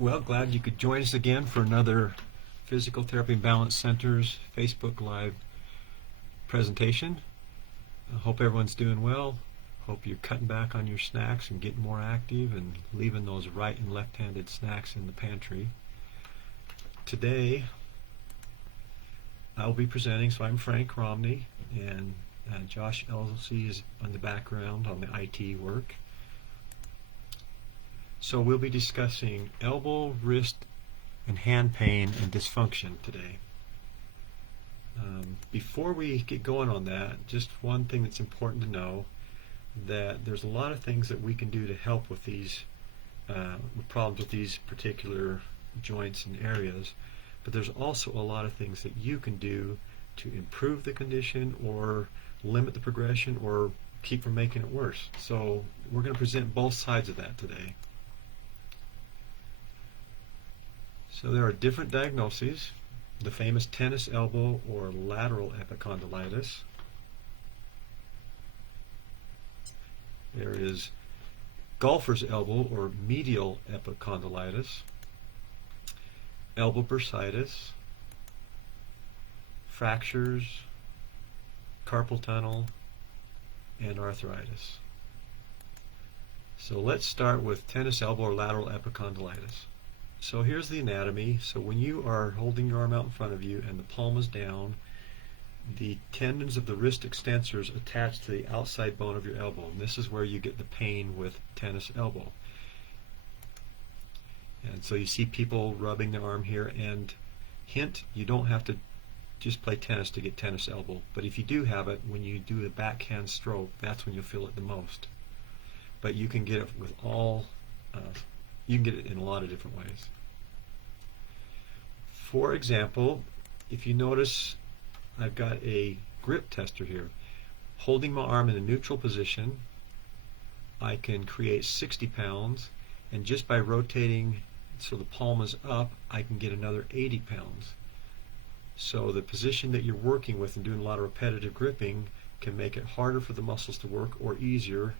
Well, glad you could join us again for another Physical Therapy and Balance Center's Facebook Live presentation. I hope everyone's doing well. Hope you're cutting back on your snacks and getting more active and leaving those right and left-handed snacks in the pantry. Today, I'll be presenting, so I'm Frank Romney, and Josh Elsey is on the background on the IT work. So we'll be discussing elbow, wrist, and hand pain and dysfunction today. Before we get going on that, just one thing that's important to know, that there's a lot of things that we can do to help with these problems with these particular joints and areas, but there's also a lot of things that you can do to improve the condition or limit the progression or keep from making it worse. So we're going to present both sides of that today. So there are different diagnoses: the famous tennis elbow or lateral epicondylitis. There is golfer's elbow or medial epicondlytis, elbow bursitis, fractures, carpal tunnel, and arthritis. So let's start with tennis elbow or lateral epicondylitis. So here's the anatomy. So when you are holding your arm out in front of you and the palm is down, the tendons of the wrist extensors attach to the outside bone of your elbow, and this is where you get the pain with tennis elbow. And so you see people rubbing their arm here, and hint, you don't have to just play tennis to get tennis elbow, but if you do have it, when you do the backhand stroke, that's when you'll feel it the most. But you can get it with you can get it in a lot of different ways. For example, if you notice, I've got a grip tester here. Holding my arm in a neutral position, I can create 60 pounds, and just by rotating so the palm is up, I can get another 80 pounds. So the position that you're working with and doing a lot of repetitive gripping can make it harder for the muscles to work or easier.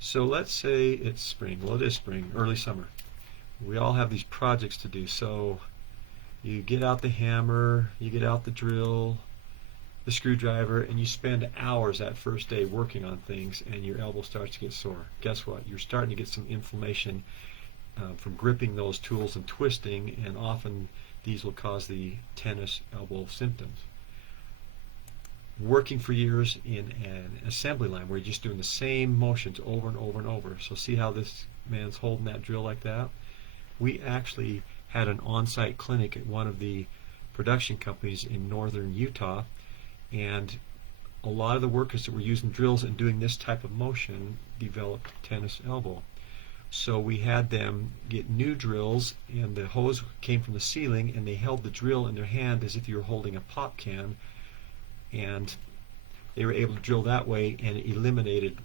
So let's say it's spring. Well, it is spring, early summer. We all have these projects to do. So you get out the hammer, you get out the drill, the screwdriver, and you spend hours that first day working on things, and your elbow starts to get sore. Guess what? You're starting to get some inflammation from gripping those tools and twisting, and often these will cause the tennis elbow symptoms. Working for years in an assembly line where you're just doing the same motions over and over and over. So see how this man's holding that drill like that? We actually had an on-site clinic at one of the production companies in northern Utah, and a lot of the workers that were using drills and doing this type of motion developed tennis elbow. So we had them get new drills, and the hose came from the ceiling, and they held the drill in their hand as if you were holding a pop can, and they were able to drill that way, and it eliminated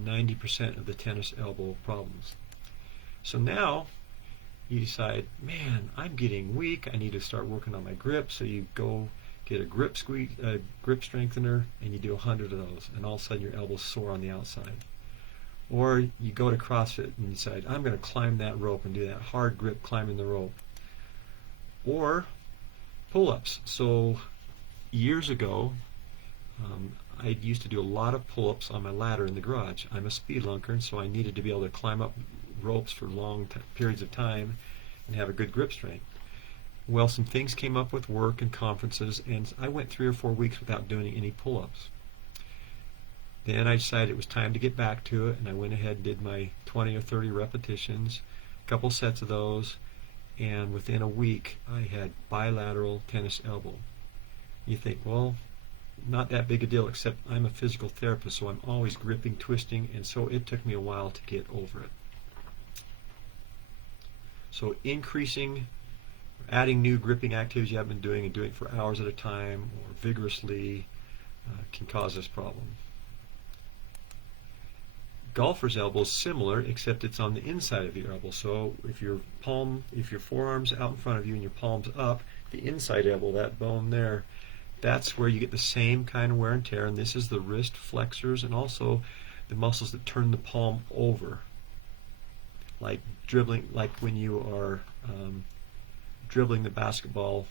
90% of the tennis elbow problems. So now you decide, man, I'm getting weak, I need to start working on my grip. So you go get a grip strengthener, and you do 100 of those, and all of a sudden your elbow's sore on the outside. Or you go to CrossFit and decide, I'm going to climb that rope and do that hard grip climbing the rope. Or pull-ups. So years ago, I used to do a lot of pull-ups on my ladder in the garage. I'm a speed lunker, and so I needed to be able to climb up ropes for long periods of time and have a good grip strength. Well, some things came up with work and conferences, and I went 3 or 4 weeks without doing any pull-ups. Then I decided it was time to get back to it, and I went ahead and did my 20 or 30 repetitions, a couple sets of those, and within a week I had bilateral tennis elbow. You think, well, not that big a deal, except I'm a physical therapist, so I'm always gripping, twisting, and so it took me a while to get over it. So adding new gripping activities you haven't been doing and doing it for hours at a time or vigorously can cause this problem. Golfer's elbow is similar, except it's on the inside of your elbow. So if your forearm's out in front of you and your palm's up, the inside elbow, that bone there, that's where you get the same kind of wear and tear, and this is the wrist flexors and also the muscles that turn the palm over. like dribbling, like when you are dribbling the basketball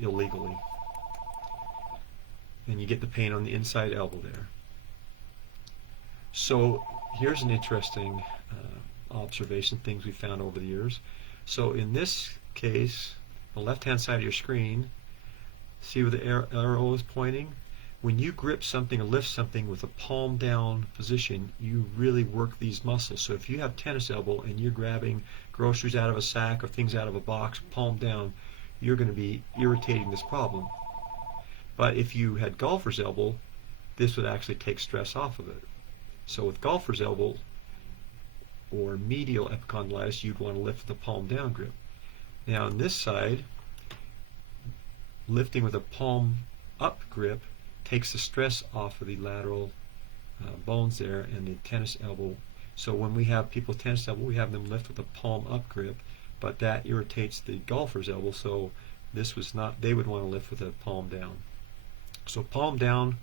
illegally, and you get the pain on the inside elbow there. So here's an interesting observation, things we found over the years. So in this case, the left-hand side of your screen, see where the arrow is pointing? When you grip something or lift something with a palm down position, you really work these muscles. So if you have tennis elbow and you're grabbing groceries out of a sack or things out of a box, palm down, you're going to be irritating this problem. But if you had golfer's elbow, this would actually take stress off of it. So with golfer's elbow or medial epicondyltis, you'd want to lift the palm down grip. Now on this side, lifting with a palm up grip takes the stress off of the lateral bones there and the tennis elbow. So when we have people with tennis elbow, we have them lift with a palm up grip, but that irritates the golfer's elbow, so this was not, they would want to lift with a palm down. So palm down,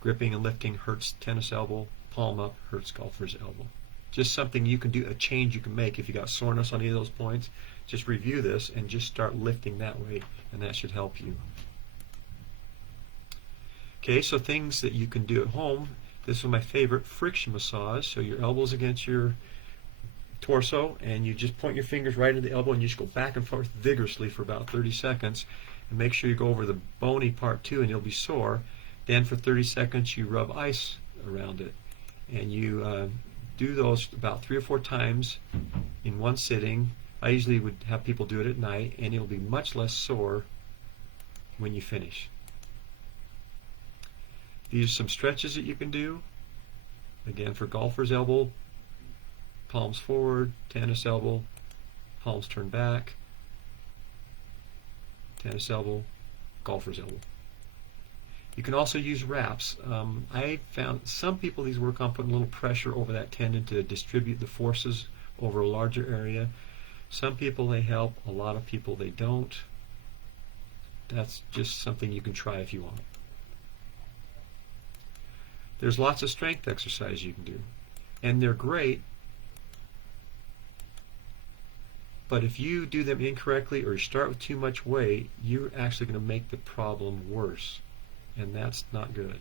gripping and lifting hurts tennis elbow, palm up hurts golfer's elbow. Just something you can do, a change you can make. If you got soreness on any of those points, just review this and just start lifting that way, and that should help you. Okay, so things that you can do at home. This was my favorite, friction massage. So your elbows against your torso, and you just point your fingers right into the elbow, and you just go back and forth vigorously for about 30 seconds. And make sure you go over the bony part too, and you'll be sore. Then for 30 seconds, you rub ice around it. And you do those about 3 or 4 times in one sitting. I usually would have people do it at night, and it'll be much less sore when you finish. These are some stretches that you can do. Again, for golfer's elbow, palms forward, tennis elbow, palms turn back, tennis elbow, golfer's elbow. You can also use wraps. I found some people these work on putting a little pressure over that tendon to distribute the forces over a larger area. Some people they help, a lot of people they don't. That's just something you can try if you want. There's lots of strength exercises you can do, and they're great, but if you do them incorrectly or you start with too much weight, you're actually going to make the problem worse, and that's not good.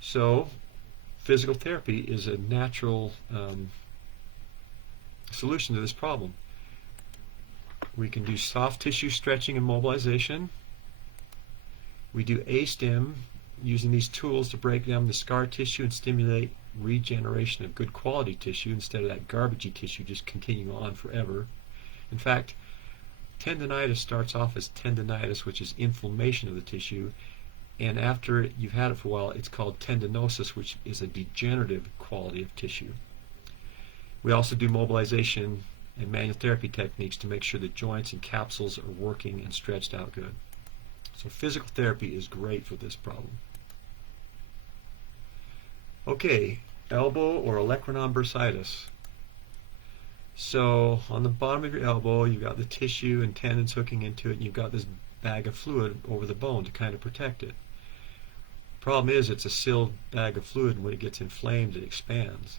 So physical therapy is a natural solution to this problem. We can do soft tissue stretching and mobilization. We do A-stim, using these tools to break down the scar tissue and stimulate regeneration of good quality tissue instead of that garbagey tissue just continuing on forever. In fact, tendinitis starts off as tendinitis, which is inflammation of the tissue, and after you've had it for a while, it's called tendinosis, which is a degenerative quality of tissue. We also do mobilization and manual therapy techniques to make sure the joints and capsules are working and stretched out good. So physical therapy is great for this problem. Okay, elbow or Olecranon bursitis. So on the bottom of your elbow, you've got the tissue and tendons hooking into it, and you've got this bag of fluid over the bone to kind of protect it. Problem is, it's a sealed bag of fluid, and when it gets inflamed, it expands.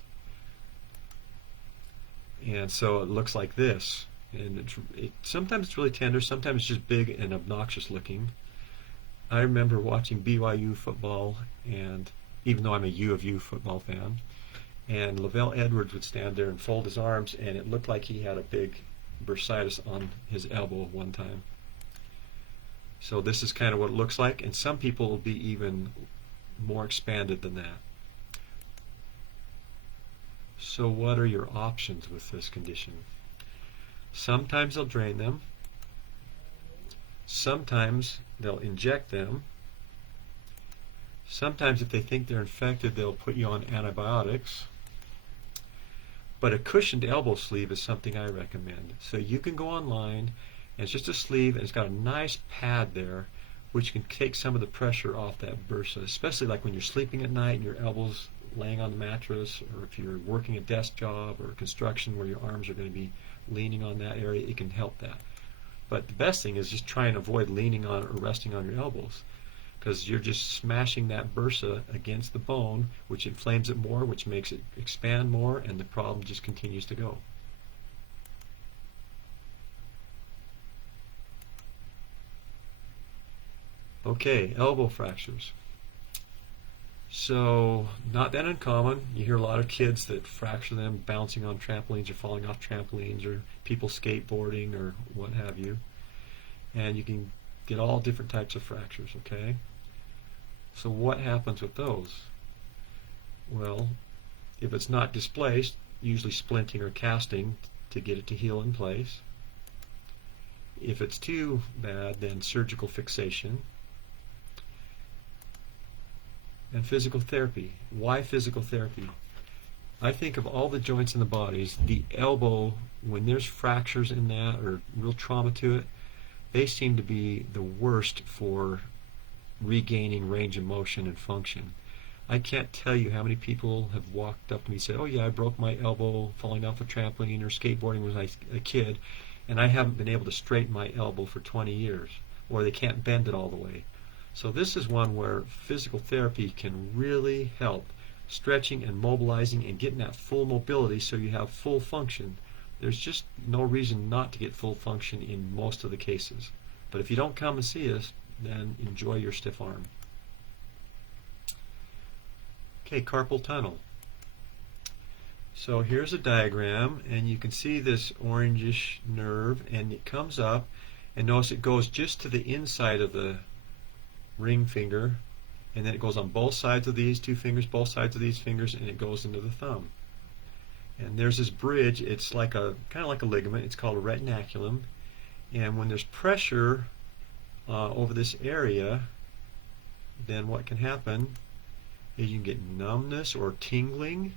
And so it looks like this. And sometimes it's really tender, sometimes it's just big and obnoxious looking. I remember watching BYU football, and even though I'm a U of U football fan, and Lavelle Edwards would stand there and fold his arms, and it looked like he had a big bursitis on his elbow one time. So this is kind of what it looks like, and some people will be even more expanded than that. So what are your options with this condition? Sometimes they'll drain them. Sometimes they'll inject them. Sometimes if they think they're infected, they'll put you on antibiotics. But a cushioned elbow sleeve is something I recommend. So you can go online, and it's just a sleeve, and it's got a nice pad there, which can take some of the pressure off that bursa, especially like when you're sleeping at night and your elbows laying on the mattress, or if you're working a desk job or construction where your arms are going to be leaning on that area, it can help that. But the best thing is just try and avoid leaning on or resting on your elbows, because you're just smashing that bursa against the bone, which inflames it more, which makes it expand more, and the problem just continues to go. Okay, elbow fractures. So, not that uncommon. You hear a lot of kids that fracture them bouncing on trampolines or falling off trampolines, or people skateboarding or what have you. And you can get all different types of fractures, okay? So what happens with those? Well, if it's not displaced, usually splinting or casting to get it to heal in place. If it's too bad, then surgical fixation. And physical therapy. Why physical therapy? I think of all the joints in the bodies, the elbow, when there's fractures in that or real trauma to it, they seem to be the worst for regaining range of motion and function. I can't tell you how many people have walked up to me and said, oh yeah, I broke my elbow falling off a trampoline or skateboarding when I was a kid, and I haven't been able to straighten my elbow for 20 years, or they can't bend it all the way. So this is one where physical therapy can really help, stretching and mobilizing and getting that full mobility so you have full function. There's just no reason not to get full function in most of the cases. But if you don't come and see us, then enjoy your stiff arm. Okay, carpal tunnel. So here's a diagram, and you can see this orangish nerve, and it comes up, and notice it goes just to the inside of the ring finger, and then it goes on both sides of these two fingers, both sides of these fingers, and it goes into the thumb. And there's this bridge. It's like a kind of like a ligament. It's called a retinaculum, and when there's pressure over this area, then what can happen is you can get numbness or tingling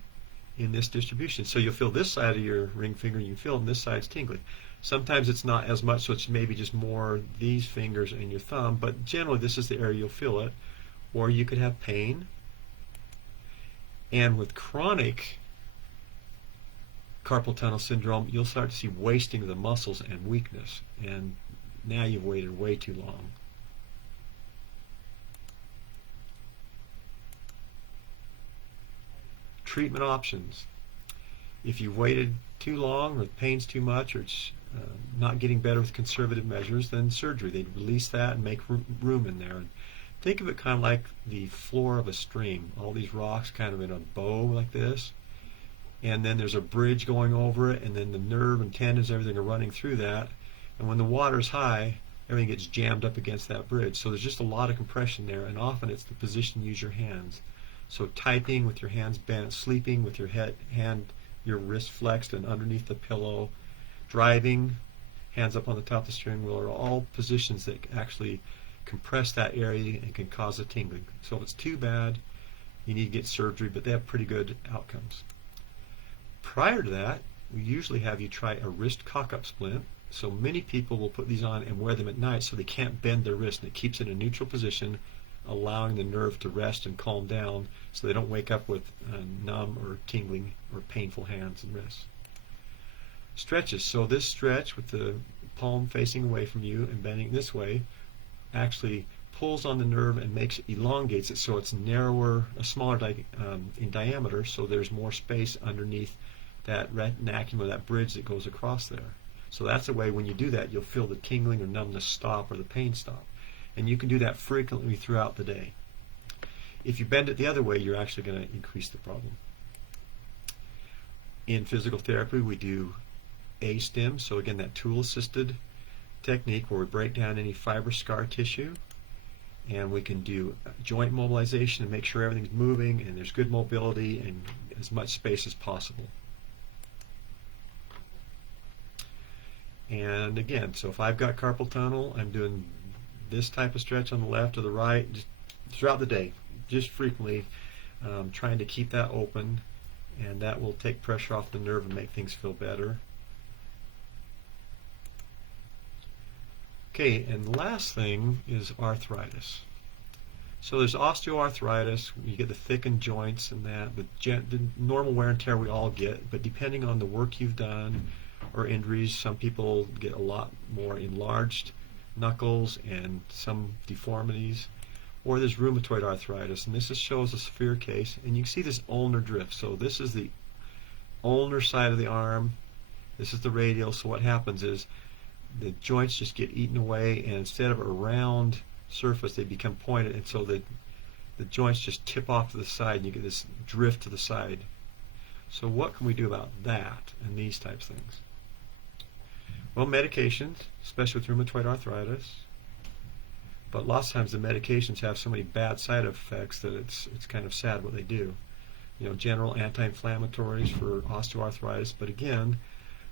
in this distribution. So you'll feel this side of your ring finger, you can feel it, and this side's tingling. Sometimes it's not as much, so it's maybe just more these fingers and your thumb, but generally this is the area you'll feel it. Or you could have pain. And with chronic carpal tunnel syndrome, you'll start to see wasting of the muscles and weakness, and now you've waited way too long. Treatment options. If you've waited too long, or the pain's too much, or it's not getting better with conservative measures, then surgery. They'd release that and make room in there. And think of it kind of like the floor of a stream. All these rocks kind of in a bow like this, and then there's a bridge going over it, and then the nerve and tendons, everything are running through that. And when the water's high, everything gets jammed up against that bridge. So there's just a lot of compression there, and often it's the position you use your hands. So typing with your hands bent, sleeping with your your wrist flexed and underneath the pillow, driving, hands up on the top of the steering wheel, are all positions that actually compress that area and can cause a tingling. So if it's too bad, you need to get surgery, but they have pretty good outcomes. Prior to that, we usually have you try a wrist cock-up splint. So many people will put these on and wear them at night so they can't bend their wrist, and it keeps it in a neutral position, allowing the nerve to rest and calm down so they don't wake up with numb or tingling or painful hands and wrists. Stretches. So this stretch with the palm facing away from you and bending this way actually pulls on the nerve and elongates it so it's narrower, smaller in diameter, so there's more space underneath that retinaculum, that bridge that goes across there. So that's a way when you do that, you'll feel the tingling or numbness stop or the pain stop. And you can do that frequently throughout the day. If you bend it the other way, you're actually going to increase the problem. In physical therapy, we do A-stim, so again, that tool-assisted technique where we break down any fibrous scar tissue, and we can do joint mobilization and make sure everything's moving and there's good mobility and as much space as possible. And again, so if I've got carpal tunnel, I'm doing this type of stretch on the left or the right just throughout the day, just frequently, trying to keep that open, and that will take pressure off the nerve and make things feel better. Okay, and the last thing is arthritis. So there's osteoarthritis. You get the thickened joints and that, the normal wear and tear we all get, but depending on the work you've done or injuries, some people get a lot more enlarged knuckles and some deformities, Or there's rheumatoid arthritis, and this just shows a severe case, and you can see this ulnar drift. So this is the ulnar side of the arm, this is the radial. So what happens is the joints just get eaten away, and instead of a round surface, they become pointed, and so the joints just tip off to the side, and you get this drift to the side. So what can we do about that and these types of things? Well, medications, especially with rheumatoid arthritis. But lots of times the medications have so many bad side effects that it's kind of sad what they do. You know, general anti-inflammatories for osteoarthritis, but again,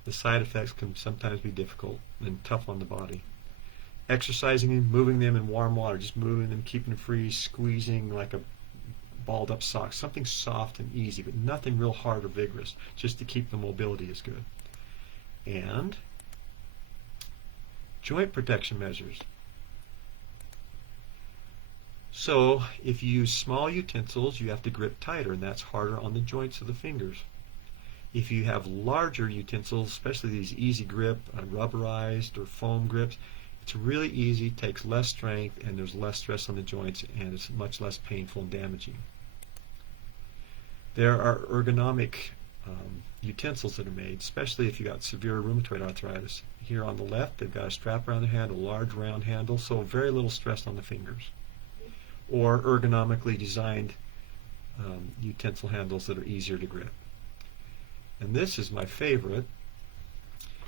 the side effects can sometimes be difficult and tough on the body. Exercising and moving them in warm water, just moving them, keeping them free, squeezing like a balled up sock, something soft and easy, but nothing real hard or vigorous, just to keep the mobility is good. And joint protection measures. So if you use small utensils, you have to grip tighter, and that's harder on the joints of the fingers. If you have larger utensils, especially these easy grip, rubberized or foam grips, it's really easy, takes less strength, and there's less stress on the joints, and it's much less painful and damaging. There are ergonomic utensils that are made, especially if you got severe rheumatoid arthritis. Here on the left, they've got a strap around the handle, a large round handle, so very little stress on the fingers. Or ergonomically designed utensil handles that are easier to grip. And this is my favorite.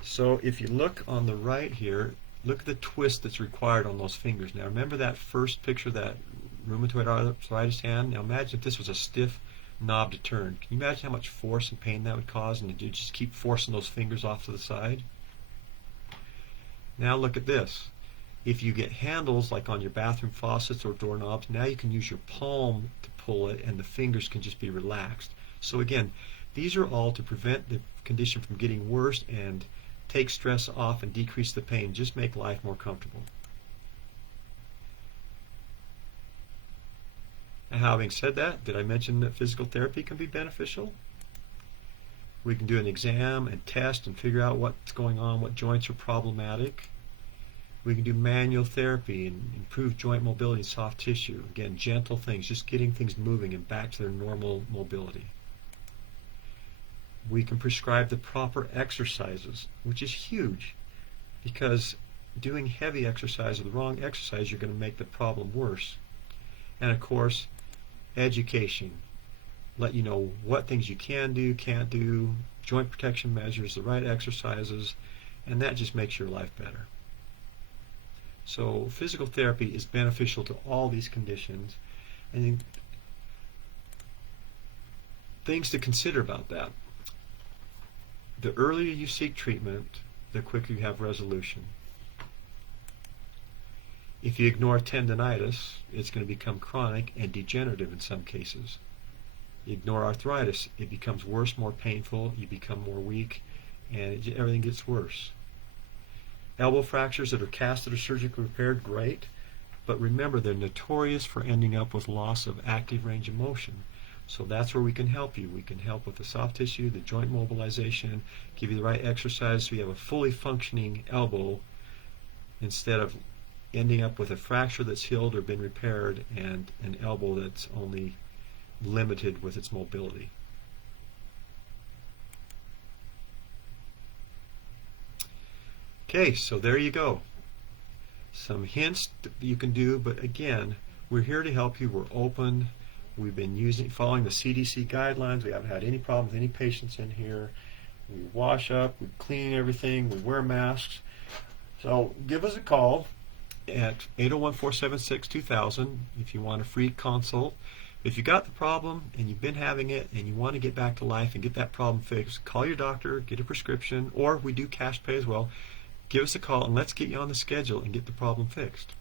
So if you look on the right here, look at the twist that's required on those fingers. Now remember that first picture, that rheumatoid arthritis hand? Now imagine if this was a stiff knob to turn. Can you imagine how much force and pain that would cause, and you just keep forcing those fingers off to the side? Now look at this. If you get handles like on your bathroom faucets or doorknobs, now you can use your palm to pull it, and the fingers can just be relaxed. So again, these are all to prevent the condition from getting worse and take stress off and decrease the pain, just make life more comfortable. And having said that, did I mention that physical therapy can be beneficial? We can do an exam and test and figure out what's going on, what joints are problematic. We can do manual therapy and improve joint mobility and soft tissue. Again, gentle things, just getting things moving and back to their normal mobility. We can prescribe the proper exercises, which is huge, because doing heavy exercise or the wrong exercise, you're going to make the problem worse. And of course, education. Let you know what things you can do, can't do, joint protection measures, the right exercises, and that just makes your life better. So physical therapy is beneficial to all these conditions, and things to consider about that. The earlier you seek treatment, the quicker you have resolution. If you ignore tendinitis, it's going to become chronic and degenerative in some cases. You ignore arthritis, it becomes worse, more painful, you become more weak, and everything gets worse. Elbow fractures that are casted or surgically repaired, great, but remember they're notorious for ending up with loss of active range of motion. So that's where we can help you. We can help with the soft tissue, the joint mobilization, give you the right exercise so you have a fully functioning elbow instead of ending up with a fracture that's healed or been repaired and an elbow that's only limited with its mobility. Okay, so there you go. Some hints that you can do, but again, we're here to help you. We're open. We've been following the CDC guidelines. We haven't had any problem with any patients in here. We wash up, we clean everything, we wear masks. So give us a call at 801-476-2000 if you want a free consult. If you got the problem and you've been having it and you want to get back to life and get that problem fixed, call your doctor, get a prescription, or we do cash pay as well. Give us a call and let's get you on the schedule and get the problem fixed.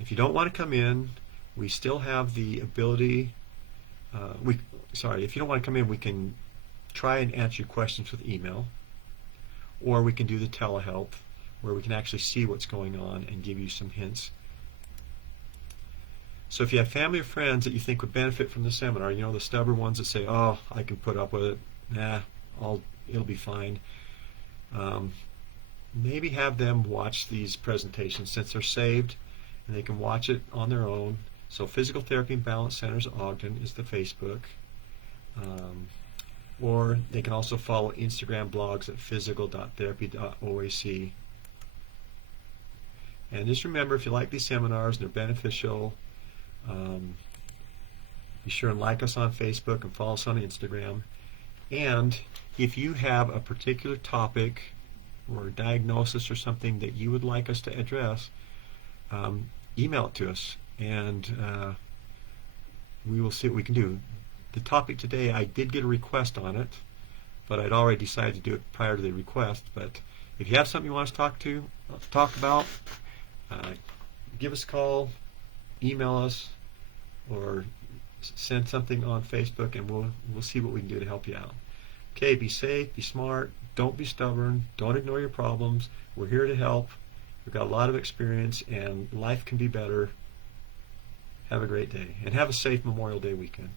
If you don't want to come in, we still have the ability, if you don't want to come in, we can try and answer your questions with email, or we can do the telehealth where we can actually see what's going on and give you some hints. So if you have family or friends that you think would benefit from the seminar, you know, the stubborn ones that say, oh, I can put up with it, it'll be fine. Maybe have them watch these presentations since they're saved, and they can watch it on their own. So Physical Therapy and Balance Centers Ogden is the Facebook. Or they can also follow Instagram blogs at physical.therapy.oac. And just remember, if you like these seminars and they're beneficial, be sure and like us on Facebook and follow us on Instagram. And if you have a particular topic or a diagnosis or something that you would like us to address, email it to us, and we will see what we can do. The topic today, I did get a request on it, but I'd already decided to do it prior to the request. But if you have something you want us to talk about, give us a call, email us, or send something on Facebook, and we'll see what we can do to help you out. Okay, be safe, be smart, don't be stubborn, don't ignore your problems. We're here to help. We've got a lot of experience, and life can be better. Have a great day, and have a safe Memorial Day weekend.